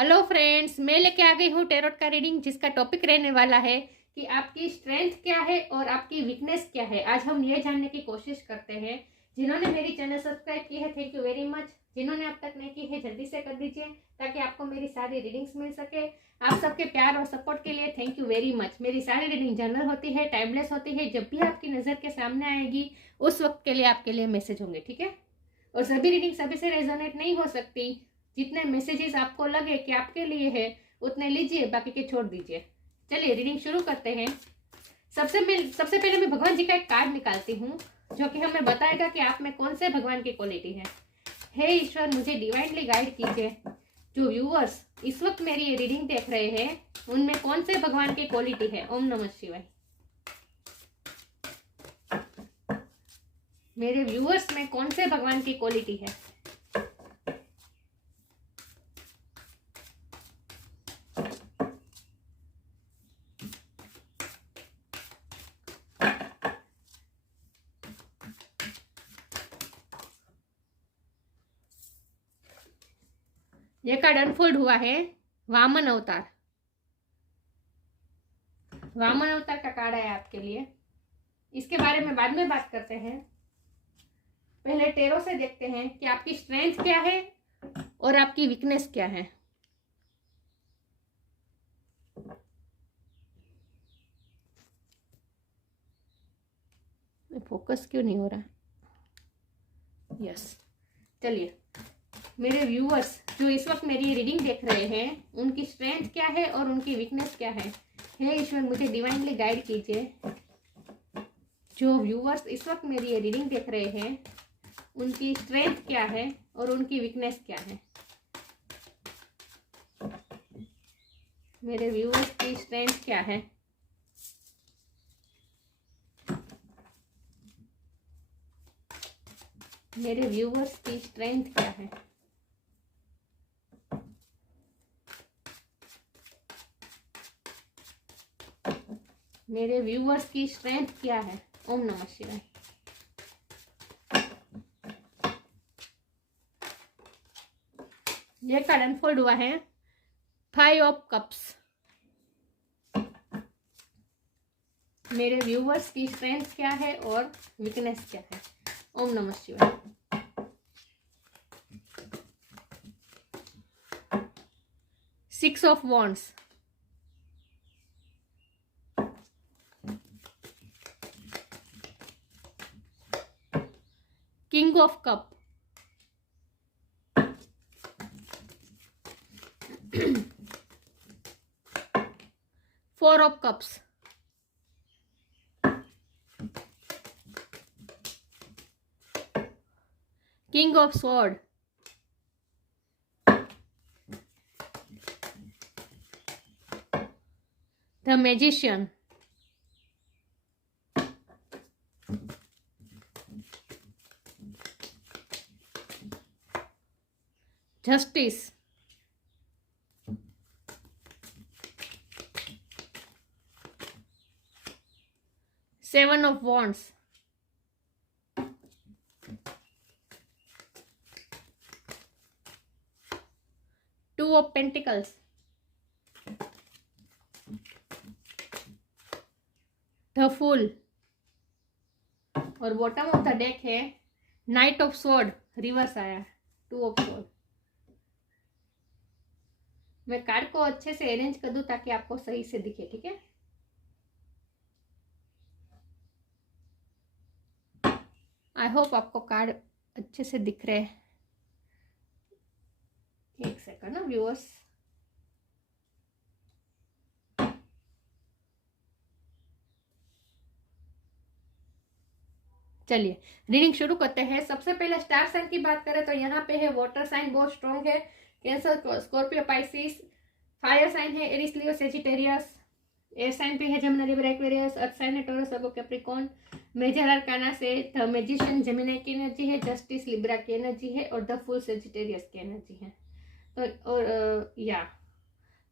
Hello friends, मैं लेके आ गई हूँ टैरोट का रीडिंग जिसका टॉपिक रहने वाला है कि आपकी स्ट्रेंथ क्या है और आपकी वीकनेस क्या है। आज हम ये जानने की कोशिश करते हैं। जिन्होंने मेरी चैनल सब्सक्राइब की है, थैंक यू वेरी मच। जिन्होंने अब तक नहीं की है, जल्दी से कर दीजिए ताकि आपको मेरी सारी रीडिंग्स मिल सके। आप सबके प्यार और सपोर्ट के लिए थैंक यू वेरी मच। मेरी सारी रीडिंग जनरल होती है, टाइमलेस होती है। जब भी आपकी नज़र के सामने आएगी उस वक्त के लिए आपके लिए मैसेज होंगे, ठीक है। और सभी रीडिंग सभी से रेजोनेट नहीं हो सकती। जितने मैसेजेस आपको लगे कि आपके लिए है उतने लीजिए, बाकी के छोड़ दीजिए। चलिए रीडिंग शुरू करते हैं। सबसे पहले मैं भगवान जी का एक कार्ड निकालती हूँ जो कि हमें बताएगा कि आप में कौन से भगवान की क्वालिटी है। हे ईश्वर, मुझे डिवाइनली गाइड कीजिए। जो व्यूअर्स इस वक्त मेरी ये रीडिंग देख रहे हैं उनमें कौन से भगवान की क्वालिटी है। ओम नमः शिवाय। मेरे व्यूअर्स में कौन से भगवान की क्वालिटी है। ये कार्ड अनफोल्ड हुआ है वामन अवतार। वामन अवतार का कार्ड है आपके लिए। इसके बारे में बाद में बात करते हैं। पहले टेरो से देखते हैं कि आपकी स्ट्रेंथ क्या है और आपकी वीकनेस क्या है। फोकस क्यों नहीं हो रहा। यस, चलिए मेरे व्यूअर्स जो इस वक्त मेरी रीडिंग देख रहे हैं उनकी स्ट्रेंथ क्या है और उनकी वीकनेस क्या है। हे ईश्वर, मुझे डिवाइनली गाइड कीजिए। जो व्यूअर्स इस वक्त मेरी ये रीडिंग देख रहे हैं उनकी स्ट्रेंथ क्या है और उनकी वीकनेस क्या है। मेरे व्यूअर्स की स्ट्रेंथ क्या है। मेरे व्यूअर्स की स्ट्रेंथ क्या है। मेरे व्यूअर्स की स्ट्रेंथ क्या है। ओम नमः शिवाय। ये कार्ड अनफोल्ड हुआ है 5 ऑफ कप्स। मेरे व्यूअर्स की स्ट्रेंथ क्या है और वीकनेस क्या है। ओम नमः शिवाय। 6 of wands. King of cup. Four of cups. King of sword. The magician. Justice. 7 of wands. 2 of pentacles. The fool. और बॉटम ऑफ द डेक है नाइट ऑफ स्वॉर्ड, रिवर्स आया 2 ऑफ स्वॉर्ड। मैं card को अच्छे से arrange कर दूं ताकि आपको सही से दिखे, ठीक है। आई होप आपको कार्ड अच्छे से दिख रहे हैं। एक सेकंड ना व्यूअर्स। चलिए रीडिंग शुरू करते हैं। सबसे पहले स्टार साइन की बात करें तो यहाँ पे है वाटर साइन, बहुत स्ट्रॉन्ग है। Cancer, Scorpio, Pisces. Fire sign है Aries, Leo, Sagittarius. Air sign पे है Gemini, Libra, Aquarius. Earth sign है Taurus, Virgo, Capricorn. Major arcana से द मैजिशियन जेमिनी की एनर्जी है, जस्टिस लिब्रा की एनर्जी है और द फुल सेजिटेरियस की एनर्जी है। तो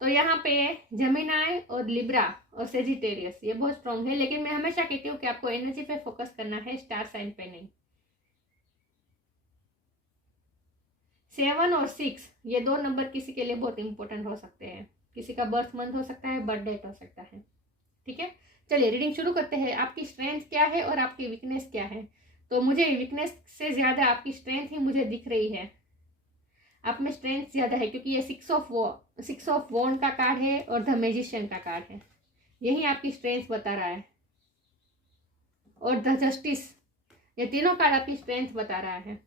तो यहाँ पे जेमिनी और लिब्रा और सेजिटेरियस ये बहुत स्ट्रॉन्ग है, लेकिन मैं हमेशा कहती हूँ कि आपको एनर्जी पे फोकस करना है, स्टार साइन पे नहीं। 7 और 6 ये 2 नंबर किसी के लिए बहुत इंपॉर्टेंट हो सकते हैं। किसी का बर्थ मंथ हो सकता है, बर्थ डेट हो सकता है। ठीक है, चलिए रीडिंग शुरू करते हैं। आपकी स्ट्रेंथ क्या है और आपकी वीकनेस क्या है? तो मुझे वीकनेस से ज़्यादा आपकी स्ट्रेंथ ही मुझे दिख रही है। आप में स्ट्रेंथ ज़्यादा है क्योंकि ये 6 ऑफ वॉन्ड का कार्ड है और द मैजिशियन का कार्ड है। यही आपकी स्ट्रेंथ बता रहा है। और द जस्टिस, ये तीनों कार्ड आपकी स्ट्रेंथ बता रहा है।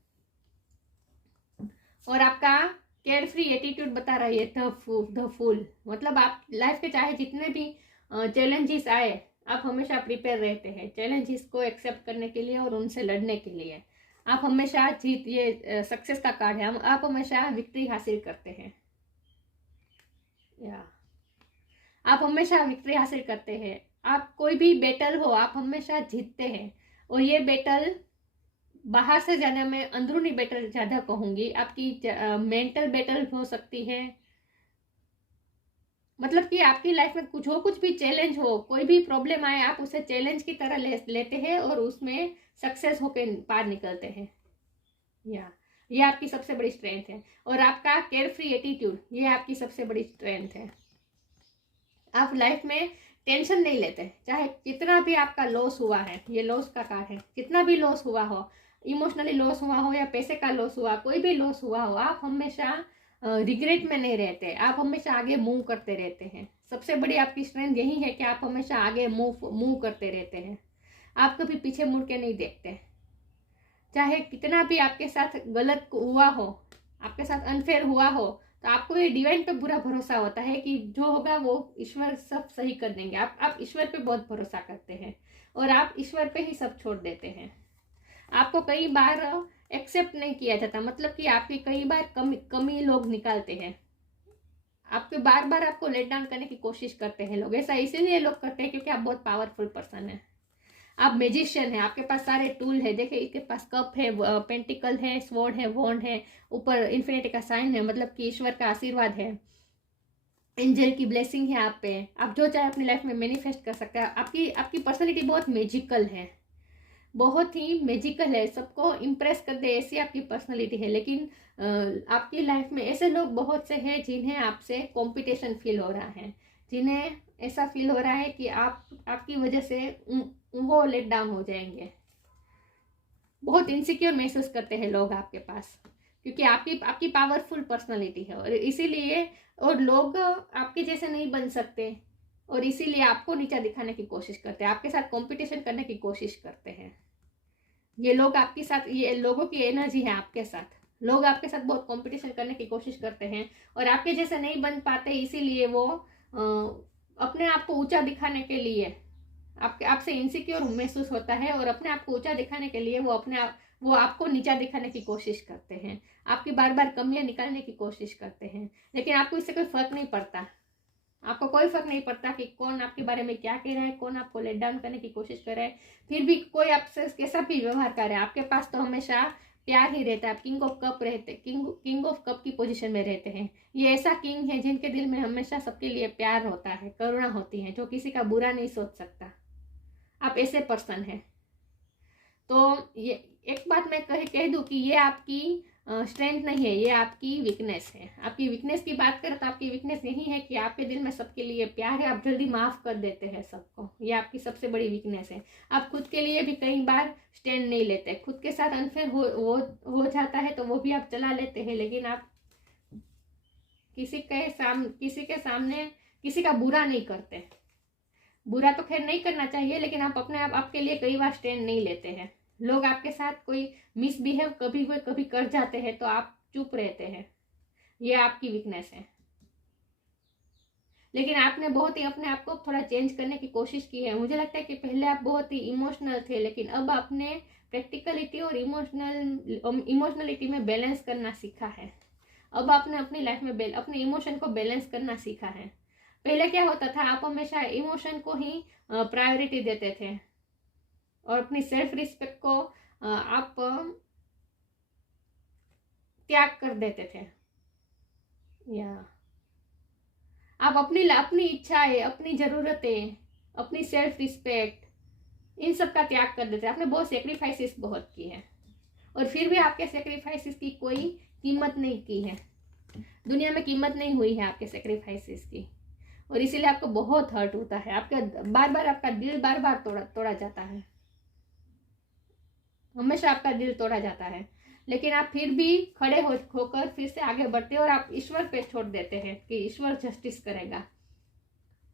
और आपका केयर फ्री एटीट्यूड बता रहा है द फूल। मतलब आप लाइफ के चाहे जितने भी चैलेंजेस आए, आप हमेशा प्रिपेयर रहते हैं चैलेंजेस को एक्सेप्ट करने के लिए और उनसे लड़ने के लिए। आप हमेशा जीत, ये सक्सेस का कार्ड है, आप हमेशा विक्ट्री हासिल करते हैं। या आप हमेशा विक्ट्री हासिल करते हैं। आप कोई भी बैटल हो, आप हमेशा जीतते हैं। और ये बैटल बाहर से ज़्यादा, मैं अंदरूनी बैटल ज़्यादा कहूँगी। आपकी मेंटल बैटल हो सकती है। मतलब कि आपकी लाइफ में कुछ भी चैलेंज हो, कोई भी प्रॉब्लम आए, आप उसे चैलेंज की तरह लेते हैं और उसमें सक्सेस होकर पार निकलते हैं। ये आपकी सबसे बड़ी स्ट्रेंथ है। और आपका केयर फ्री एटीट्यूड, ये आपकी सबसे बड़ी स्ट्रेंथ है। आप लाइफ में टेंशन नहीं लेते, चाहे कितना भी आपका लॉस हुआ है। ये लॉस का कार्ड है। कितना भी लॉस हुआ हो, इमोशनली लॉस हुआ हो या पैसे का लॉस हुआ, कोई भी लॉस हुआ हो, आप हमेशा रिग्रेट में नहीं रहते। आप हमेशा आगे मूव करते रहते हैं। सबसे बड़ी आपकी स्ट्रेंथ यही है कि आप हमेशा आगे मूव करते रहते हैं। आप कभी पीछे मुड़ के नहीं देखते। चाहे कितना भी आपके साथ गलत हुआ हो, आपके साथ अनफेयर हुआ हो, तो आपको ये डिवाइन पे पूरा भरोसा होता है कि जो होगा वो ईश्वर सब सही कर देंगे। आप ईश्वर पे बहुत भरोसा करते हैं और आप ईश्वर पे ही सब छोड़ देते हैं। आपको कई बार एक्सेप्ट नहीं किया जाता, मतलब कि आपकी कई बार कमी लोग निकालते हैं। आपके बार बार आपको लेट डाउन करने की कोशिश करते हैं लोग। ऐसा इसीलिए लोग करते हैं क्योंकि आप बहुत पावरफुल पर्सन है। आप मैजिशियन है, आपके पास सारे टूल है। देखिए, इसके पास कप है, पेंटिकल है, स्वॉर्ड है, वॉन्ड है, ऊपर इन्फिनिटी का साइन है, मतलब कि ईश्वर का आशीर्वाद है, एंजल की ब्लेसिंग है आप पे। आप जो चाहे अपनी लाइफ में मैनिफेस्ट कर सकते हैं। आपकी पर्सनैलिटी बहुत मैजिकल है, बहुत ही मैजिकल है, सबको इम्प्रेस कर दे ऐसी आपकी पर्सनैलिटी है। लेकिन आपकी लाइफ में ऐसे लोग बहुत से हैं जिन्हें आपसे कंपटीशन फील हो रहा है, जिन्हें ऐसा फील हो रहा है कि आपकी वजह से वो लेट डाउन हो जाएंगे। बहुत इनसिक्योर महसूस करते हैं लोग आपके पास, क्योंकि आपकी पावरफुल पर्सनालिटी है। और इसीलिए और लोग आपके जैसे नहीं बन सकते और इसीलिए आपको नीचा दिखाने की कोशिश करते हैं, आपके साथ कंपटीशन करने की कोशिश करते हैं। ये लोग आपके साथ, ये लोगों की एनर्जी है आपके साथ। लोग आपके साथ बहुत कंपटीशन करने की कोशिश करते हैं और आपके जैसे नहीं बन पाते, इसीलिए वो अपने आप को ऊंचा दिखाने के लिए, आपसे इनसिक्योर महसूस होता है और अपने आप को ऊंचा दिखाने के लिए वो आपको नीचा दिखाने की कोशिश करते हैं, आपकी बार बार कमियां निकालने की कोशिश करते हैं। लेकिन आपको इससे कोई फर्क नहीं पड़ता। आपको कोई फर्क नहीं पड़ता कि कौन आपके बारे में क्या कह रहा है, कौन आपको लेट डाउन करने की कोशिश कर रहा है। फिर भी कोई आपसे कैसा भी व्यवहार कर रहा है, आपके पास तो हमेशा प्यार ही रहता है। आप किंग ऑफ कप रहते, किंग ऑफ कप की पोजीशन में रहते हैं। ये ऐसा किंग है जिनके दिल में हमेशा सबके लिए प्यार होता है, करुणा होती है, जो किसी का बुरा नहीं सोच सकता। आप ऐसे पर्सन हैं। तो ये एक बात मैं कह दूं कि ये आपकी स्ट्रेंथ नहीं है, ये आपकी वीकनेस है। आपकी वीकनेस की बात करें तो आपकी वीकनेस यही है कि आपके दिल में सबके लिए प्यार है, आप जल्दी माफ कर देते हैं सबको। ये आपकी सबसे बड़ी वीकनेस है। आप खुद के लिए भी कई बार स्टैंड नहीं लेते, खुद के साथ अनफेयर हो जाता है तो वो भी आप चला लेते हैं। लेकिन आप किसी के सामने किसी का बुरा नहीं करते। बुरा तो खैर नहीं करना चाहिए, लेकिन आप अपने आपके लिए कई बार स्टैंड नहीं लेते हैं। लोग आपके साथ कोई मिसबिहेव कभी कर जाते हैं तो आप चुप रहते हैं। ये आपकी वीकनेस है। लेकिन आपने बहुत ही अपने आप को थोड़ा चेंज करने की कोशिश की है। मुझे लगता है कि पहले आप बहुत ही इमोशनल थे, लेकिन अब आपने प्रैक्टिकलिटी और इमोशनलिटी में बैलेंस करना सीखा है। अब आपने अपनी लाइफ में अपने इमोशन को बैलेंस करना सीखा है। पहले क्या होता था, आप हमेशा इमोशन को ही प्रायोरिटी देते थे और अपनी सेल्फ रिस्पेक्ट को आप त्याग कर देते थे। या आप अपनी इच्छाएं, अपनी ज़रूरतें, अपनी सेल्फ रिस्पेक्ट, इन सब का त्याग कर देते। आपने बहुत सेक्रीफाइसेस बहुत की है और फिर भी आपके सेक्रीफाइसेस की कोई कीमत नहीं की है, दुनिया में कीमत नहीं हुई है आपके सेक्रीफाइसेस की, और इसीलिए आपको बहुत हर्ट होता है, आपका बार बार आपका दिल बार बार तोड़ा जाता है, हमेशा आपका दिल तोड़ा जाता है। लेकिन आप फिर भी खड़े होकर फिर से आगे बढ़ते हैं और आप ईश्वर पे छोड़ देते हैं कि ईश्वर जस्टिस करेगा।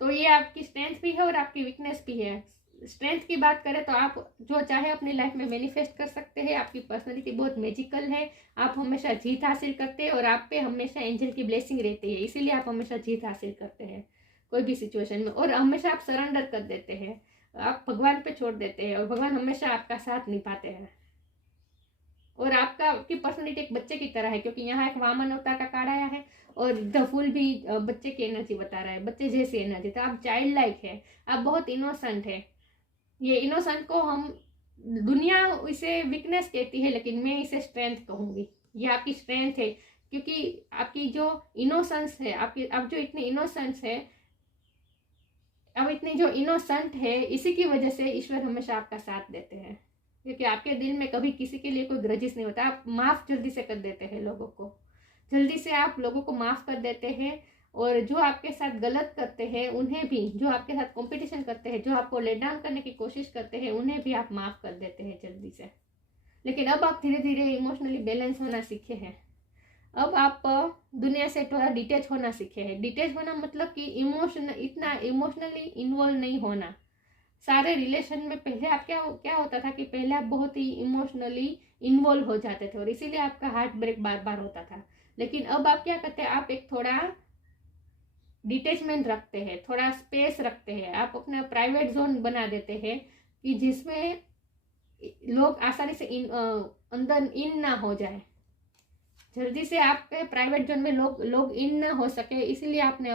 तो ये आपकी स्ट्रेंथ भी है और आपकी वीकनेस भी है। स्ट्रेंथ की बात करें तो आप जो चाहे अपनी लाइफ में मैनिफेस्ट कर सकते हैं, आपकी पर्सनैलिटी बहुत मैजिकल है, आप हमेशा जीत हासिल करते हैं और आप पे हमेशा एंजल की ब्लेसिंग रहती है, इसीलिए आप हमेशा जीत हासिल करते हैं कोई भी सिचुएशन में, और हमेशा आप सरेंडर कर देते हैं, आप भगवान पे छोड़ देते हैं और भगवान हमेशा आपका साथ निभाते हैं। और आपकी पर्सनैलिटी एक बच्चे की तरह है, क्योंकि यहाँ एक वामन अवतार का कार्ड आया है और द फूल भी बच्चे की एनर्जी बता रहा है, बच्चे जैसी एनर्जी। तो आप चाइल्ड लाइक है, आप बहुत इनोसेंट है। ये इनोसेंट को हम दुनिया इसे वीकनेस कहती है, लेकिन मैं इसे स्ट्रेंथ कहूंगी। ये आपकी स्ट्रेंथ है, क्योंकि आपकी जो इनोसेंस है, आप जो इतने इनोसेंस है, अब इतनी जो इनोसेंट है, इसी की वजह से ईश्वर हमेशा आपका साथ देते हैं, क्योंकि आपके दिल में कभी किसी के लिए कोई ग्रजिस नहीं होता। आप माफ जल्दी से कर देते हैं लोगों को, जल्दी से आप लोगों को माफ कर देते हैं, और जो आपके साथ गलत करते हैं उन्हें भी, जो आपके साथ कंपटीशन करते हैं, जो आपको लेट डाउन करने की कोशिश करते हैं, उन्हें भी आप माफ कर देते हैं जल्दी से। लेकिन अब आप धीरे धीरे इमोशनली बैलेंस होना सीखे हैं, अब आप दुनिया से थोड़ा डिटेच होना सीखे हैं। डिटेच होना मतलब कि इतना इमोशनली इन्वॉल्व नहीं होना। सारे रिलेशन में पहले आप क्या होता था कि पहले आप बहुत ही इमोशनली इन्वॉल्व हो जाते थे और इसीलिए आपका हार्ट ब्रेक बार बार होता था। लेकिन अब आप क्या करते हैं, आप एक थोड़ा डिटेचमेंट रखते हैं, थोड़ा स्पेस रखते हैं, आप अपना प्राइवेट जोन बना देते हैं कि जिसमें लोग आसानी से अंदर इन ना हो जाए, जल्दी से आपके प्राइवेट जोन में लोग इन ना हो सके, इसीलिए आपने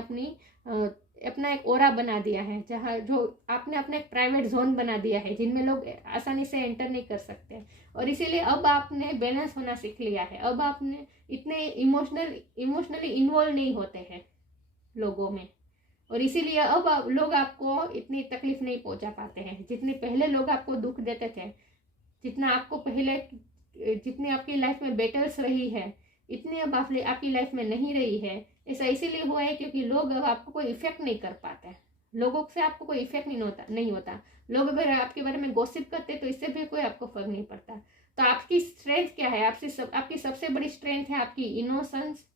अपना एक ओरा बना दिया है, जहाँ जो आपने अपना एक प्राइवेट जोन बना दिया है जिनमें लोग आसानी से एंटर नहीं कर सकते। और इसीलिए अब आपने बैलेंस होना सीख लिया है, अब आपने इतने इमोशनली इन्वॉल्व नहीं होते हैं लोगों में, और इसीलिए अब लोग आपको इतनी तकलीफ नहीं पहुंचा पाते हैं। जितने पहले लोग आपको दुख देते थे, जितनी आपकी लाइफ में बैटल्स रही है, इतनी अब आपकी लाइफ में नहीं रही है। ऐसा इसीलिए हुआ है क्योंकि लोग अब आपको कोई इफेक्ट नहीं कर पाते, लोगों से आपको कोई इफेक्ट नहीं होता। लोग अगर आपके बारे में गॉसिप करते तो इससे भी कोई आपको फर्क नहीं पड़ता। तो आपकी स्ट्रेंथ क्या है? आपकी सबसे बड़ी स्ट्रेंथ है आपकी इनोसेंस,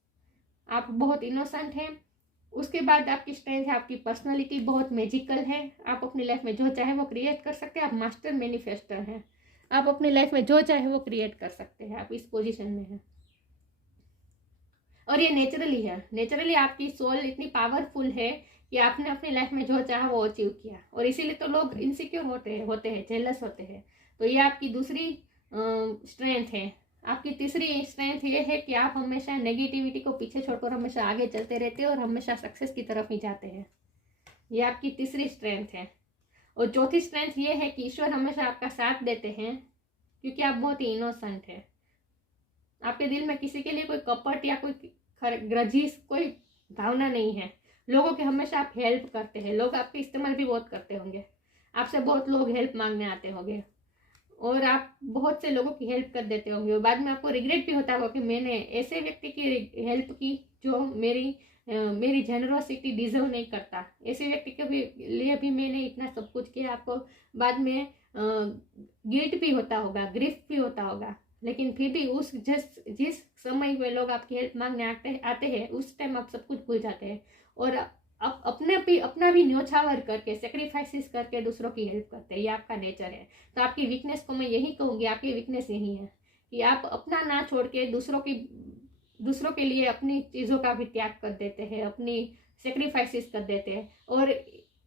आप बहुत इनोसेंट हैं। उसके बाद आपकी स्ट्रेंथ है आपकी पर्सनालिटी, बहुत मैजिकल है, आप अपनी लाइफ में जो चाहे वो क्रिएट कर सकते हैं, आप मास्टर मैनिफेस्टर हैं, आप अपनी लाइफ में जो चाहे वो क्रिएट कर सकते हैं, आप इस पोजीशन में हैं। और ये नेचुरली है, नेचुरली आपकी सोल इतनी पावरफुल है कि आपने अपनी लाइफ में जो चाहा वो अचीव किया, और इसीलिए तो लोग इनसिक्योर होते हैं, जेलस होते हैं। तो ये आपकी दूसरी स्ट्रेंथ है। आपकी तीसरी स्ट्रेंथ ये है कि आप हमेशा नेगेटिविटी को पीछे छोड़कर हमेशा आगे चलते रहते हैं और हमेशा सक्सेस की तरफ ही जाते हैं। ये आपकी तीसरी स्ट्रेंथ है। और चौथी स्ट्रेंथ ये है कि ईश्वर हमेशा आपका साथ देते हैं, क्योंकि आप बहुत ही इनोसेंट है। आपके दिल में किसी के लिए कोई कपट या कोई ग्रजिस कोई भावना नहीं है। लोगों के हमेशा आप हेल्प करते हैं, लोग आपके इस्तेमाल भी बहुत करते होंगे, आपसे बहुत लोग हेल्प मांगने आते होंगे और आप बहुत से लोगों की हेल्प कर देते होंगे, और बाद में आपको रिग्रेट भी होता होगा कि मैंने ऐसे व्यक्ति की हेल्प की जो मेरी जेनरोसिटी डिजर्व नहीं करता, ऐसे व्यक्ति के लिए भी मैंने इतना सब कुछ किया। आपको बाद में गिल्ट भी होता होगा, ग्रिफ भी होता होगा, लेकिन फिर भी जिस समय में लोग आपकी हेल्प मांगने आते हैं उस टाइम आप सब कुछ भूल जाते हैं और आप अपना भी न्योछावर करके सेक्रीफाइसेस करके दूसरों की हेल्प करते हैं। ये आपका नेचर है। तो आपकी वीकनेस को मैं यही कहूँगी, आपकी वीकनेस यही है कि आप अपना ना छोड़ के दूसरों के लिए अपनी चीज़ों का भी त्याग कर देते हैं, अपनी सेक्रीफाइसेस कर देते हैं, और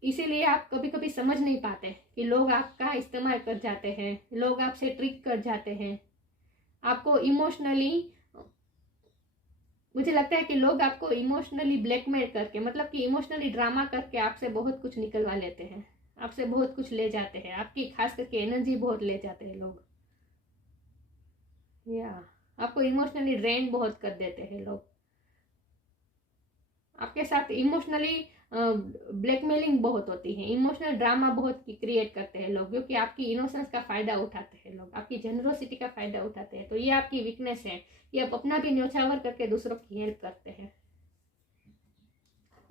इसीलिए आप कभी कभी समझ नहीं पाते कि लोग आपका इस्तेमाल कर जाते हैं, लोग आपसे ट्रिक कर जाते हैं, आपको इमोशनली, मुझे लगता है कि लोग आपको इमोशनली ब्लैकमेल करके, मतलब कि इमोशनली ड्रामा करके आपसे बहुत कुछ निकलवा लेते हैं, आपसे बहुत कुछ ले जाते हैं, आपकी खास करके एनर्जी बहुत ले जाते हैं लोग, या आपको इमोशनली ड्रेन बहुत कर देते हैं लोग। आपके साथ इमोशनली ब्लैकमेलिंग बहुत होती है, इमोशनल ड्रामा बहुत क्रिएट करते हैं लोग, क्योंकि आपकी इनोसेंस का फ़ायदा उठाते हैं लोग, आपकी जेनरोसिटी का फ़ायदा उठाते हैं। तो ये आपकी वीकनेस है कि आप अपना भी न्योछावर करके दूसरों की हेल्प करते हैं।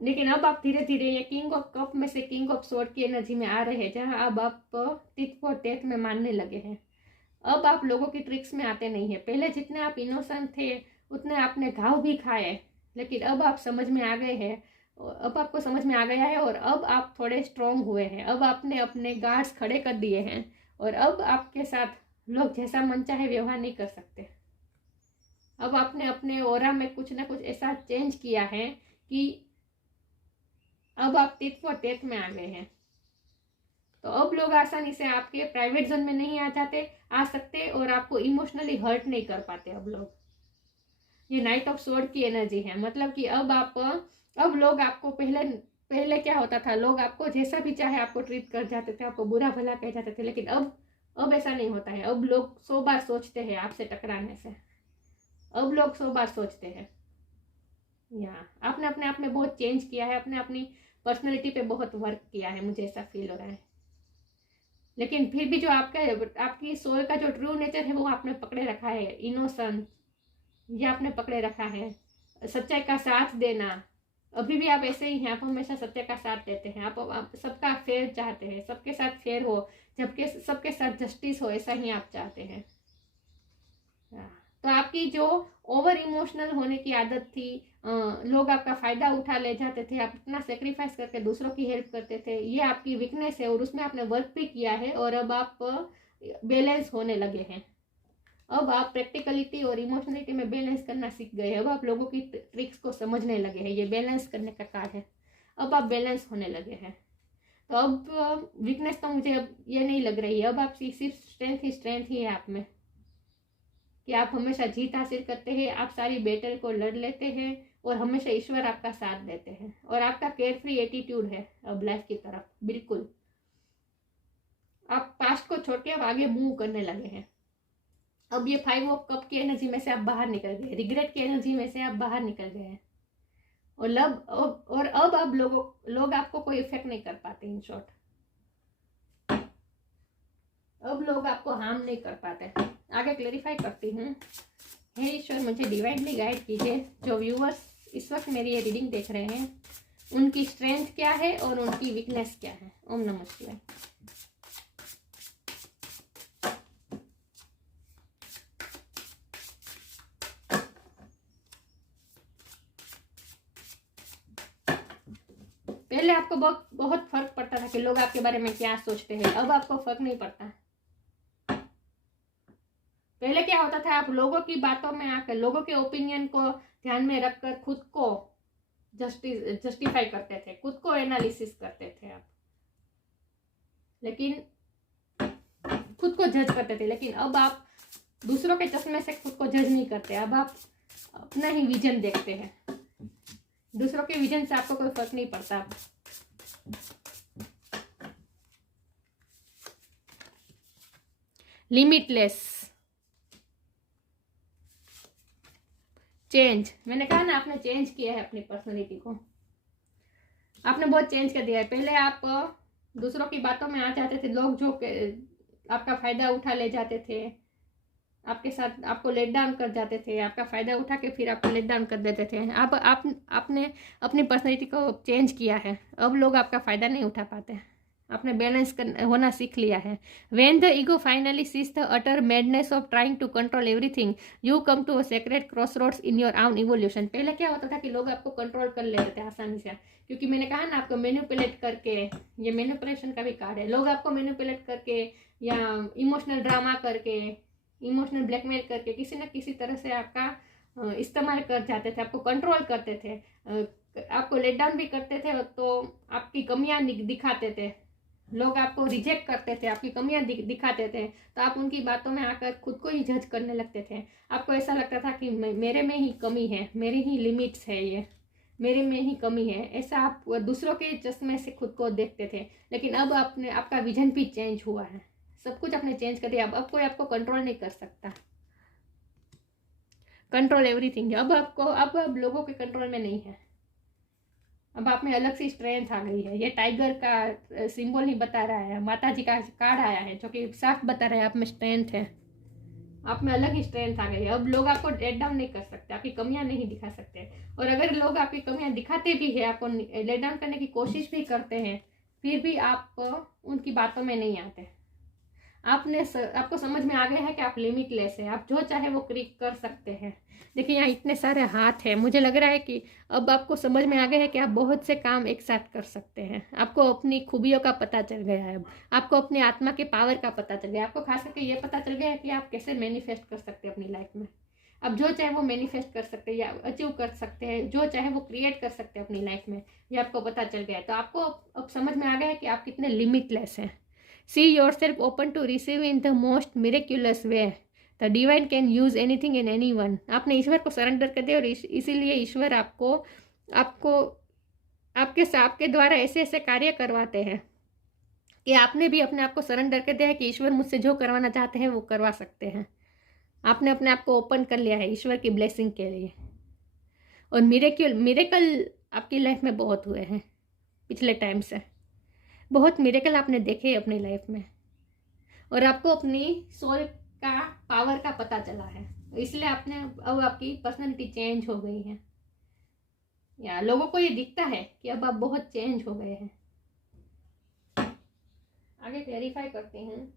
लेकिन अब आप धीरे धीरे ये किंग ऑफ कप में से किंग ऑफ स्वॉर्ड की एनर्जी में आ रहे हैं, जहाँ अब आप टिट फॉर टैट में मानने लगे हैं। अब आप लोगों की ट्रिक्स में आते नहीं है। पहले जितने आप इनोसेंट थे उतने आपने घाव भी खाए, लेकिन अब आप समझ में आ गए हैं, अब आपको समझ में आ गया है और अब आप थोड़े स्ट्रॉन्ग हुए हैं। अब आपने अपने गार्ड्स खड़े कर दिए हैं और अब आपके साथ लोग जैसा मन चाहे व्यवहार नहीं कर सकते। अब आपने अपने ऑरा में कुछ ना कुछ ऐसा चेंज किया है कि अब आप टिट फॉर टैट में आ गए हैं। तो अब लोग आसानी से आपके प्राइवेट जोन में नहीं आ सकते और आपको इमोशनली हर्ट नहीं कर पाते अब लोग। ये नाइट ऑफ स्वॉर्ड की एनर्जी है, मतलब कि अब लोग आपको पहले क्या होता था, लोग आपको जैसा भी चाहे आपको ट्रीट कर जाते थे, आपको बुरा भला कह जाते थे, लेकिन अब ऐसा नहीं होता है। अब लोग 100 बार सोचते हैं आपसे टकराने से, अब लोग 100 बार सोचते हैं। यहाँ आपने अपने आप में बहुत चेंज किया है, अपने अपनी पर्सनैलिटी पे बहुत वर्क किया है, मुझे ऐसा फील हो रहा है। लेकिन फिर भी जो आपकी सोल का जो ट्रू नेचर है वो आपने पकड़े रखा है। इनोसेंस ये आपने पकड़े रखा है, सच्चाई का साथ देना, अभी भी आप ऐसे ही हैं। आप हमेशा सत्य का साथ देते हैं, आप सबका फेयर चाहते हैं, सबके साथ फेयर हो, जबकि सबके साथ जस्टिस हो, ऐसा ही आप चाहते हैं। तो आपकी जो ओवर इमोशनल होने की आदत थी, लोग आपका फ़ायदा उठा ले जाते थे, आप इतना सेक्रीफाइस करके दूसरों की हेल्प करते थे, ये आपकी वीकनेस है और उसमें आपने वर्क भी किया है और अब आप बैलेंस होने लगे हैं। अब आप प्रैक्टिकलिटी और इमोशनलिटी में बैलेंस करना सीख गए हैं। अब आप लोगों की ट्रिक्स को समझने लगे हैं, ये बैलेंस करने का कार्य है। अब आप बैलेंस होने लगे हैं। तो अब वीकनेस तो मुझे अब ये नहीं लग रही है, अब आप सिर्फ स्ट्रेंथ ही है आप में, कि आप हमेशा जीत हासिल करते हैं, आप सारी बैटल को लड़ लेते हैं और हमेशा ईश्वर आपका साथ देते हैं और आपका केयर फ्री एटीट्यूड है अब लाइफ की तरफ। बिल्कुल आप पास्ट को छोड़ के अब आगे मूव करने लगे हैं। अब ये 5 ऑफ कप की एनर्जी में से आप बाहर निकल गए, रिग्रेट की एनर्जी में से आप बाहर निकल गए हैं और अब लोग आपको कोई इफेक्ट नहीं कर पाते। इन शॉर्ट अब लोग आपको हार्म नहीं कर पाते। आगे क्लेरिफाई करती हूँ। हे ईश्वर मुझे डिवाइनली गाइड कीजिए, जो व्यूअर्स इस वक्त मेरी ये रीडिंग देख रहे हैं उनकी स्ट्रेंथ क्या है और उनकी वीकनेस क्या है। ओम नमः शिवाय। पहले आपको बहुत फर्क पड़ता था कि लोग आपके बारे में क्या सोचते हैं, अब आपको फर्क नहीं पड़ता। पहले क्या होता था, आप लोगों की बातों में आकर लोगों के ओपिनियन को ध्यान में रखकर खुद को जस्टिफाई करते थे, खुद को एनालिसिस करते थे आप, लेकिन खुद को जज करते थे। लेकिन अब आप दूसरों के चश्मे से खुद को जज नहीं करते, अब आप अपना ही विजन देखते हैं। दूसरों के विजन से आपको कोई फर्क नहीं पड़ता। लिमिटलेस चेंज, मैंने कहा ना आपने चेंज किया है अपनी पर्सनैलिटी को, आपने बहुत चेंज कर दिया है। पहले आप दूसरों की बातों में आ जाते थे, लोग जो आपका फायदा उठा ले जाते थे, आपके साथ आपको लेट डाउन कर जाते थे, आपका फ़ायदा उठा के फिर आपको लेट डाउन कर देते थे। आपने अपनी पर्सनैलिटी को चेंज किया है, अब लोग आपका फ़ायदा नहीं उठा पाते, आपने बैलेंस होना सीख लिया है। When the ego finally cease the utter madness of trying to control everything, you come to a secret crossroads in your own evolution. पहले क्या होता था कि लोग आपको कंट्रोल कर लेते थे आसानी से, क्योंकि मैंने कहा ना आपको मैनिपुलेट करके, ये मैनिपुलेशन का भी कार्ड है, लोग आपको मैनिपुलेट करके या इमोशनल ड्रामा करके, इमोशनल ब्लैकमेल करके किसी न किसी तरह से आपका इस्तेमाल कर जाते थे, आपको कंट्रोल करते थे, आपको लेट डाउन भी करते थे, तो आपकी कमियां दिखाते थे, लोग आपको रिजेक्ट करते थे, आपकी कमियां दिखाते थे, तो आप उनकी बातों में आकर खुद को ही जज करने लगते थे। आपको ऐसा लगता था कि मेरे में ही कमी है, मेरी ही लिमिट्स है, ये मेरे में ही कमी है, ऐसा आप दूसरों के चश्मे से खुद को देखते थे। लेकिन अब आपका विजन भी चेंज हुआ है, सब कुछ आपने चेंज कर दिया। अब कोई आपको कंट्रोल नहीं कर सकता, कंट्रोल एवरीथिंग। अब लोगों के कंट्रोल में नहीं है, अब आप में अलग सी स्ट्रेंथ आ गई है। ये टाइगर का सिंबल ही बता रहा है, माता जी का कार्ड आया है जो कि साफ बता रहा है आप में स्ट्रेंथ है, आप में अलग ही स्ट्रेंथ आ गई है। अब लोग आपको लेट डाउन नहीं कर सकते, आपकी कमियां नहीं दिखा सकते। और अगर लोग आपकी कमियां दिखाते भी है, आपको लेट डाउन करने की कोशिश भी करते हैं, फिर भी आप उनकी बातों में नहीं आते। आपको समझ में आ गया है कि आप लिमिटलेस है, आप जो चाहे वो कर सकते हैं। देखिए यहाँ इतने सारे हाथ हैं, मुझे लग रहा है कि अब आपको समझ में आ गया है कि आप बहुत से काम एक साथ कर सकते हैं। आपको अपनी खूबियों का पता चल गया है, अब आपको अपनी आत्मा के पावर का पता चल गया है, आपको खास करके ये पता चल गया है कि आप कैसे मैनिफेस्ट कर सकते हैं अपनी लाइफ में। अब जो चाहे वो मैनिफेस्ट कर सकते हैं या अचीव कर सकते हैं, जो चाहे वो क्रिएट कर सकते हैं अपनी लाइफ में, ये आपको पता चल गया है। तो आपको अब समझ में आ गया है कि आप कितने लिमिटलेस हैं। See yourself open to receive in the most miraculous way. The divine can use anything and anyone. आपने ईश्वर को सरेंडर कर दिया और इसीलिए ईश्वर आपको आपको आपके द्वारा ऐसे ऐसे कार्य करवाते हैं कि आपने भी अपने आप को सरेंडर कर दिया है कि ईश्वर मुझसे जो करवाना चाहते हैं वो करवा सकते हैं। आपने अपने आप को ओपन कर लिया है ईश्वर की ब्लेसिंग के लिए। और मिरेकल आपकी लाइफ में बहुत हुए हैं पिछले टाइम से, बहुत मिरेकल आपने देखे अपनी लाइफ में, और आपको अपनी सोल का पावर का पता चला है, इसलिए अब आपकी पर्सनालिटी चेंज हो गई है, या लोगों को ये दिखता है कि अब आप बहुत चेंज हो गए हैं। आगे क्लेरिफाई करते हैं।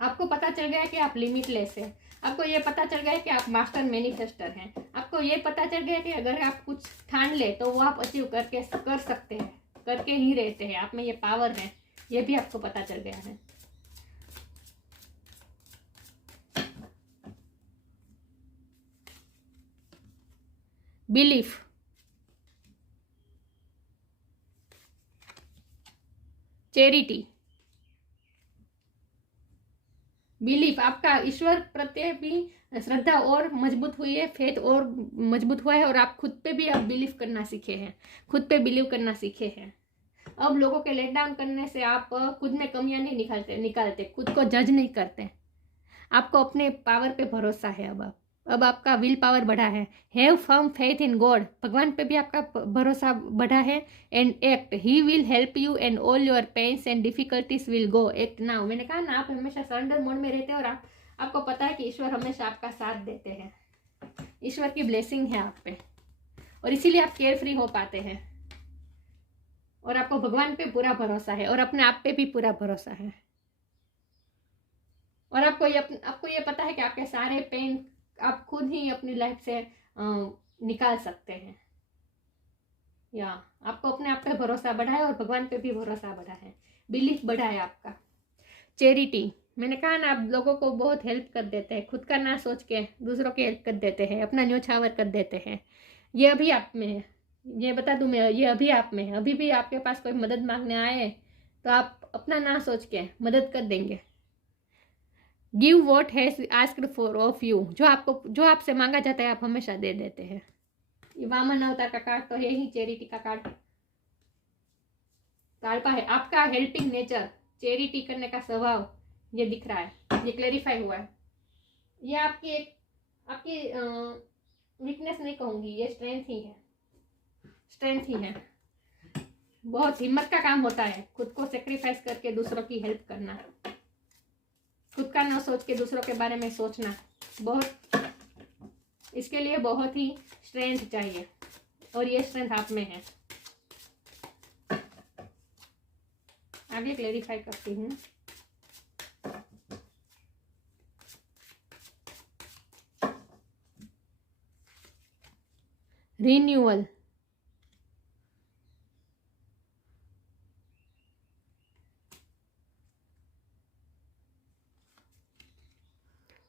आपको पता चल गया कि आप लिमिटलेस है, आपको ये पता चल गया कि आप मास्टर मैनिफेस्टर हैं, आपको ये पता चल गया कि अगर आप कुछ ठान ले तो वो आप अचीव कर सकते हैं, करके ही रहते हैं, आप में ये पावर है, ये भी आपको पता चल गया है। बिलीफ, चैरिटी, बिलीफ, आपका ईश्वर प्रत्यय भी श्रद्धा और मजबूत हुई है, फेथ और मजबूत हुआ है, और आप खुद पे भी अब बिलीव करना सीखे हैं, खुद पे बिलीव करना सीखे हैं। अब लोगों के लेट डाउन करने से आप खुद में कमियां नहीं निकालते, खुद को जज नहीं करते, आपको अपने पावर पे भरोसा है। अब आपका विल पावर बढ़ा है। Have firm faith in God, भगवान पे भी आपका भरोसा बढ़ा है। And act, he will help you and all your pains and difficulties will go. Act now, मैंने कहा ना आप हमेशा सरेंडर मोड में रहते हैं, और आपको पता है कि ईश्वर हमेशा आपका साथ देते हैं, ईश्वर की ब्लेसिंग है आप पे, और इसीलिए आप केयर फ्री हो पाते हैं, और आपको भगवान पे पूरा भरोसा है, और अपने आप पे भी पूरा भरोसा है, और आपको ये पता है कि आपके सारे पेन आप खुद ही अपनी लाइफ से निकाल सकते हैं। या आपको अपने आप पे भरोसा बढ़ा है, और भगवान पे भी भरोसा बढ़ा है, बिलीफ बढ़ा है आपका। चैरिटी, मैंने कहा ना आप लोगों को बहुत हेल्प कर देते हैं, खुद का ना सोच के दूसरों की हेल्प कर देते हैं, अपना न्योछावर कर देते हैं, ये अभी आप में है, ये बता दूं मैं, ये अभी आप में है। अभी भी आपके पास कोई मदद मांगने आए तो आप अपना ना सोच के मदद कर देंगे। Give what has asked for of you, जो आपसे मांगा जाता है आप हमेशा दे देते हैं। ये वामन अवतार का कार्ड तो है ही, चैरिटी का कार्ड ताड़पा है। आपका हेल्पिंग नेचर, चैरिटी करने का स्वभाव ये दिख रहा है, ये क्लैरिफाई हुआ है। ये आपकी वीकनेस नहीं कहूंगी, ये स्ट्रेंथ ही है, स्ट्रेंथ ही है। बहुत हिम्मत का काम होता है खुद को सेक्रीफाइस करके दूसरों की हेल्प करना, खुद का ना सोच के दूसरों के बारे में सोचना, बहुत इसके लिए बहुत ही स्ट्रेंथ चाहिए, और ये स्ट्रेंथ आप में है। आगे क्लेरिफाई करती हूँ। रिन्यूअल,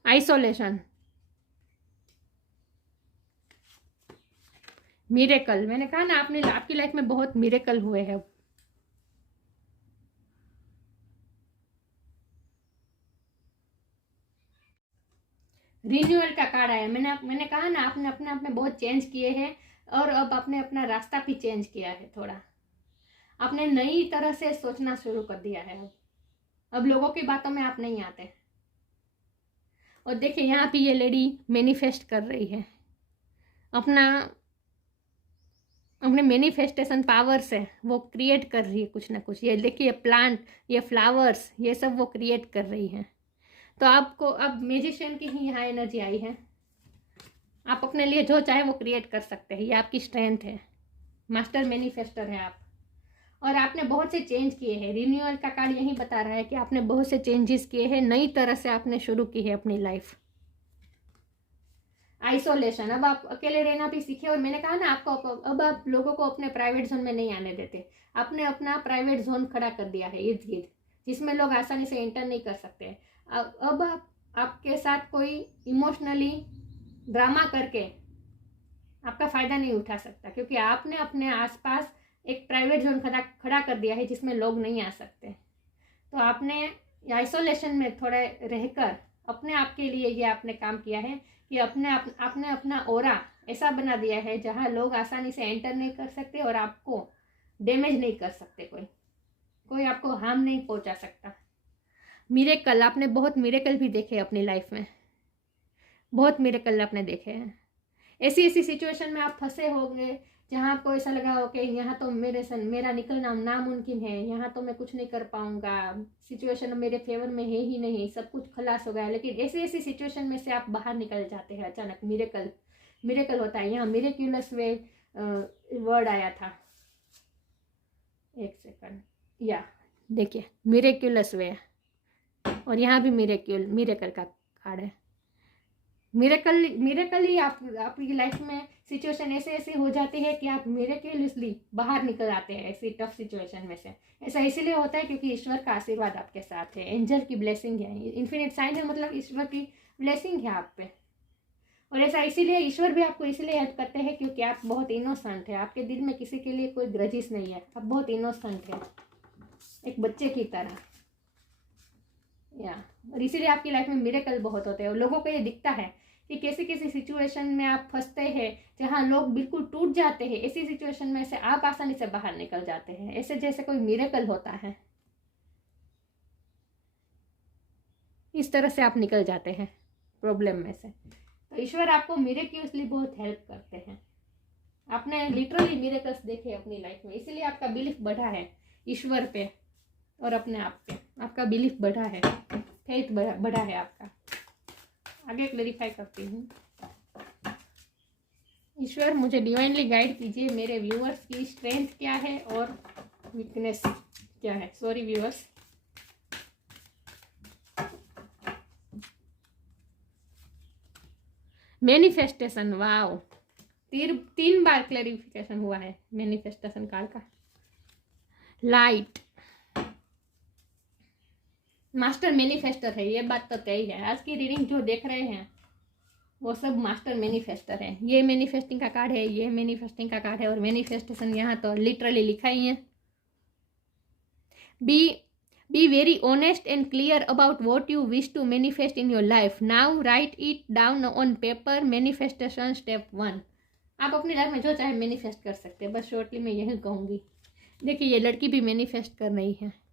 आइसोलेशन, मिरेकल, मैंने कहा ना आपकी लाइफ में बहुत मिरेकल हुए हैं। रिन्यूअल का कार्ड आया, मैंने कहा ना आपने अपने आप में बहुत चेंज किए हैं, और अब आपने अपना रास्ता भी चेंज किया है थोड़ा, आपने नई तरह से सोचना शुरू कर दिया है। अब लोगों की बातों में आप नहीं आते, और देखिए यहाँ पे ये लेडी मैनिफेस्ट कर रही है, अपने मैनिफेस्टेशन पावर से वो क्रिएट कर रही है कुछ ना कुछ। ये देखिए प्लांट, ये फ्लावर्स, ये सब वो क्रिएट कर रही है। तो आपको अब म्यूजिशियन की ही यहाँ एनर्जी आई है। आप अपने लिए जो चाहे वो क्रिएट कर सकते हैं, ये आपकी स्ट्रेंथ है। मास्टर मैनिफेस्टर है आप। और आपने बहुत से चेंज किए हैं। रिन्यूअल का कार्ड यही बता रहा है कि आपने बहुत से चेंजेस किए हैं, नई तरह से आपने शुरू की है अपनी लाइफ। आइसोलेशन, अब आप अकेले रहना भी सीखे। और मैंने कहा ना आपको, अब आप लोगों को अपने प्राइवेट जोन में नहीं आने देते। आपने अपना प्राइवेट जोन खड़ा कर दिया है इर्द गिर्द, जिसमें लोग आसानी से एंटर नहीं कर सकते। अब आपके साथ कोई इमोशनली ड्रामा करके आपका फ़ायदा नहीं उठा सकता, क्योंकि आपने अपने आसपास एक प्राइवेट जोन खड़ा कर दिया है जिसमें लोग नहीं आ सकते। तो आपने आइसोलेशन में थोड़े रहकर अपने आप के लिए ये आपने काम किया है कि आपने अपना ऑरा ऐसा बना दिया है जहाँ लोग आसानी से एंटर नहीं कर सकते और आपको डैमेज नहीं कर सकते। कोई आपको हार्म नहीं पहुँचा सकता। मिरेकल, आपने बहुत मिरेकल भी देखे अपनी लाइफ में, बहुत मिरेकल आपने देखे हैं। ऐसी सिचुएशन में आप फंसे होंगे जहाँ आपको ऐसा लगा हो कि यहाँ तो मेरा निकलना नामुमकिन है, यहाँ तो मैं कुछ नहीं कर पाऊँगा, सिचुएशन मेरे फेवर में है ही नहीं, सब कुछ खलास हो गया। लेकिन ऐसी सिचुएशन में से आप बाहर निकल जाते हैं अचानक। मिरेकल होता है। यहाँ मिरेक्यूलस वे वर्ड आया था, एक सेकंड, या देखिए मिरेक्यूलस वे, और यहाँ भी मिरेकल का कार्ड है। मिरेकल ही आपकी लाइफ में सिचुएशन ऐसे हो जाती है कि आप मिरेकलसली बाहर निकल आते हैं ऐसी टफ सिचुएशन में से। ऐसा इसीलिए होता है क्योंकि ईश्वर का आशीर्वाद आपके साथ है, एंजल की ब्लेसिंग है, इन्फिनिट साइन है, मतलब ईश्वर की ब्लेसिंग है आप पे। और ऐसा इसीलिए ईश्वर भी आपको इसलिए हेल्प करते हैं क्योंकि आप बहुत इनोसेंट है। आपके दिल में किसी के लिए कोई ग्रजिश नहीं है, आप बहुत इनोसेंट है, एक बच्चे की तरह। और इसीलिए आपकी लाइफ में मिरेकल बहुत होते हैं। और लोगों को ये दिखता है कि कैसी सिचुएशन में आप फंसते हैं जहाँ लोग बिल्कुल टूट जाते हैं, ऐसी सिचुएशन में से आप आसानी से बाहर निकल जाते हैं, ऐसे जैसे कोई मिरेकल होता है। इस तरह से आप निकल जाते हैं प्रॉब्लम में से। तो ईश्वर आपको मिरेक्यूलसली बहुत हेल्प करते हैं। आपने लिटरली मिरेकल्स देखे अपनी लाइफ में, इसीलिए आपका बिलीफ बढ़ा है ईश्वर पे और अपने आप पे। आपका बिलीफ बढ़ा है, फेथ बढ़ा है आपका। आगे क्लैरिफाई करती हूँ। ईश्वर मुझे डिवाइनली गाइड कीजिए, मेरे व्यूअर्स की स्ट्रेंथ क्या है और वीकनेस क्या है। Sorry viewers. मैनिफेस्टेशन, वाओ, 3 बार क्लैरिफिकेशन हुआ है मैनिफेस्टेशन कार्ड का। लाइट, मास्टर मैनिफेस्टर है, ये बात तो तय है। आज की रीडिंग जो देख रहे हैं वो सब मास्टर मैनिफेस्टर है। ये मैनिफेस्टिंग का कार्ड है, ये मैनिफेस्टिंग का कार्ड है, और मैनिफेस्टेशन यहाँ तो लिटरली लिखा ही है। Be very honest and clear about what you wish to manifest in your life. Now write it down on paper. Manifestation step 1। आप अपनी लाइफ में जो चाहे मैनिफेस्ट कर सकते हैं, बस शॉर्टली मैं यही कहूँगी। देखिए ये लड़की भी मैनिफेस्ट कर रही है।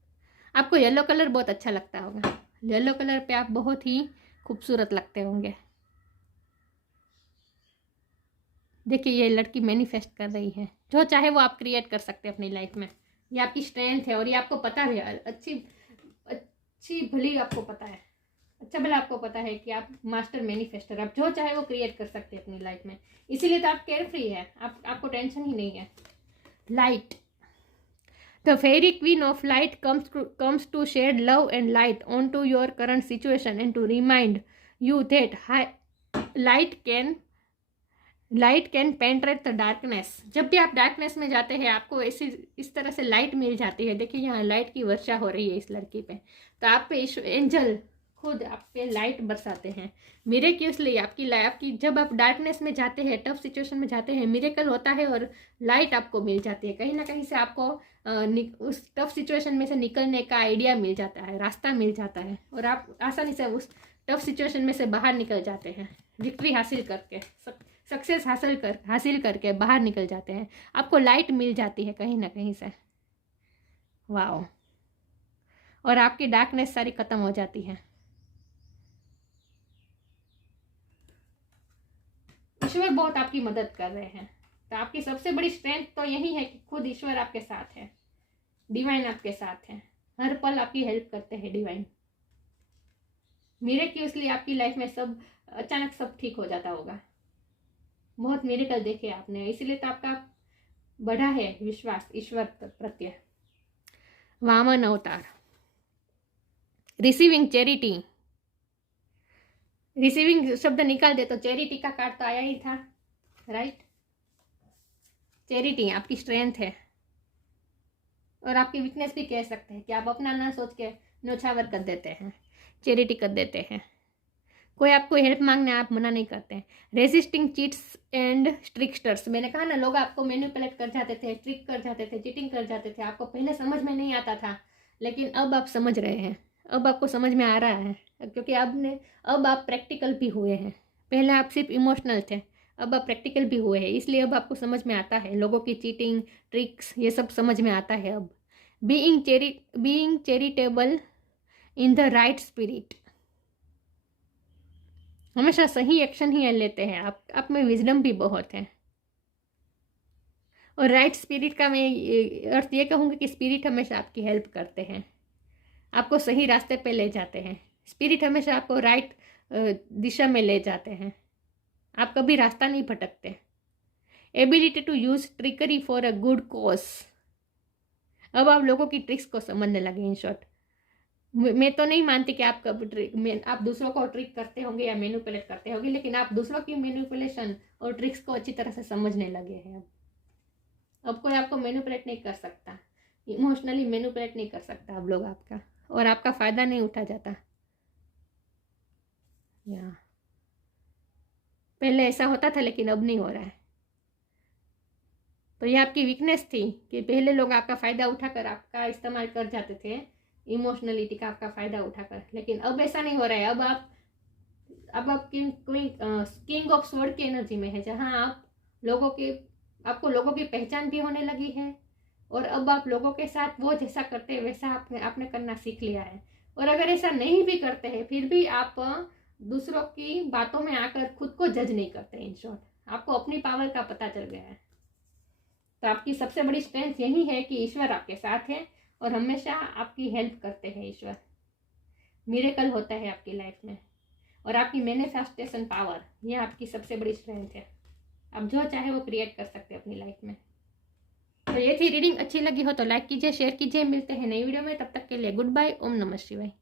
आपको येलो कलर बहुत अच्छा लगता होगा, येलो कलर पे आप बहुत ही खूबसूरत लगते होंगे। देखिए ये लड़की मैनिफेस्ट कर रही है, जो चाहे वो आप क्रिएट कर सकते हैं अपनी लाइफ में। ये आपकी स्ट्रेंथ है और ये आपको पता है, अच्छी भली आपको पता है, अच्छा भला आपको पता है कि आप मास्टर मैनिफेस्टर, आप जो चाहे वो क्रिएट कर सकते हैं अपनी लाइफ में। इसीलिए तो आप केयर फ्री है, आपको टेंशन ही नहीं है। Light, The fairy queen of light comes to shed love and light onto your current situation and to remind you that light can penetrate the darkness. जब भी आप डार्कनेस में जाते हैं आपको इस तरह से लाइट मिल जाती है। देखिए यहाँ लाइट की वर्षा हो रही है इस लड़की पे, तो आप पे एंजल खुद आप पे लाइट बरसाते हैं मिरेकल्सली। आपकी जब आप डार्कनेस में जाते हैं, टफ सिचुएशन में जाते हैं, मिरेकल होता है और लाइट आपको मिल जाती है। कहीं ना कहीं से आपको उस टफ सिचुएशन में से निकलने का आइडिया मिल जाता है, रास्ता मिल जाता है, और आप आसानी से उस टफ सिचुएशन में से बाहर निकल जाते हैं, विक्ट्री हासिल करके, सक्सेस हासिल करके बाहर निकल जाते हैं। आपको लाइट मिल जाती है कहीं ना कहीं से। वाओ, और आपकी डार्कनेस सारी ख़त्म हो जाती है। ईश्वर बहुत आपकी मदद कर रहे हैं। तो आपकी सबसे बड़ी स्ट्रेंथ तो यही है कि खुद ईश्वर आपके साथ है, डिवाइन आपके साथ है, हर पल आपकी हेल्प करते हैं डिवाइन। मिरेक्युलसली आपकी लाइफ में सब अचानक सब ठीक हो जाता होगा। बहुत मिरेकल देखे आपने, इसलिए तो आपका बढ़ा है विश्वास ईश्वर प्रत्ये। वामन अवतार, रिसीविंग चैरिटी, रिसीविंग शब्द निकाल दे तो चैरिटी का कार्ड तो आया ही था, राइट। चैरिटी आपकी स्ट्रेंथ है और आपकी वीकनेस भी कह सकते हैं कि आप अपना ना सोच के न्योछावर कर देते हैं, चैरिटी कर देते हैं। कोई आपको हेल्प मांगने आप मना नहीं करते हैं। रेजिस्टिंग चीट्स एंड ट्रिकस्टर्स, मैंने कहा ना, लोग आपको मैनिपुलेट कर जाते थे, ट्रिक कर जाते थे, चीटिंग कर जाते थे। आपको पहले समझ में नहीं आता था, लेकिन अब आप समझ रहे हैं, अब आपको समझ में आ रहा है, क्योंकि अब आप प्रैक्टिकल भी हुए हैं। पहले आप सिर्फ इमोशनल थे, अब आप प्रैक्टिकल भी हुए हैं, इसलिए अब आपको समझ में आता है। लोगों की चीटिंग, ट्रिक्स, ये सब समझ में आता है अब। Being charitable in the right spirit, हमेशा सही एक्शन ही लेते हैं आप में विजडम भी बहुत है। और राइट स्पिरिट का मैं अर्थ ये कहूँगी कि स्पिरिट हमेशा आपकी हेल्प करते हैं, आपको सही रास्ते पे ले जाते हैं। स्पिरिट हमेशा आपको राइट दिशा में ले जाते हैं, आप कभी रास्ता नहीं भटकते। Ability to use trickery for a good cause, अब आप लोगों की ट्रिक्स को समझने लगे। इन शॉर्ट, मैं तो नहीं मानती कि आप आप दूसरों को ट्रिक करते होंगे या मैनिपुलेट करते होंगे, लेकिन आप दूसरों की मैनिपुलेशन और ट्रिक्स को अच्छी तरह से समझने लगे हैं। अब कोई आपको मैनिपुलेट नहीं कर सकता, इमोशनली मैनिपुलेट नहीं कर सकता अब लोग आपका, और आपका फ़ायदा नहीं उठा जाता। या पहले ऐसा होता था, लेकिन अब नहीं हो रहा है। तो ये आपकी वीकनेस थी कि पहले लोग आपका फ़ायदा उठाकर आपका इस्तेमाल कर जाते थे, इमोशनलिटी का आपका फ़ायदा उठाकर। लेकिन अब ऐसा नहीं हो रहा है। अब आप किंग ऑफ स्वॉर्ड की एनर्जी में है, जहाँ आपको लोगों की पहचान भी होने लगी है, और अब आप लोगों के साथ वो जैसा करते हैं वैसा आपने करना सीख लिया है। और अगर ऐसा नहीं भी करते हैं, फिर भी आप दूसरों की बातों में आकर खुद को जज नहीं करते। इन शॉर्ट, आपको अपनी पावर का पता चल गया है। तो आपकी सबसे बड़ी स्ट्रेंथ यही है कि ईश्वर आपके साथ है और हमेशा आपकी हेल्प करते हैं ईश्वर। मिरेकल होता है आपकी लाइफ में, और आपकी मैनिफेस्टेशन पावर, यह आपकी सबसे बड़ी स्ट्रेंथ है। आप जो चाहे वो क्रिएट कर सकते हैं अपनी लाइफ में। तो ये थी रीडिंग। अच्छी लगी हो तो लाइक कीजिए, शेयर कीजिए। मिलते हैं नई वीडियो में, तब तक के लिए गुड बाय। ओम नमः शिवाय।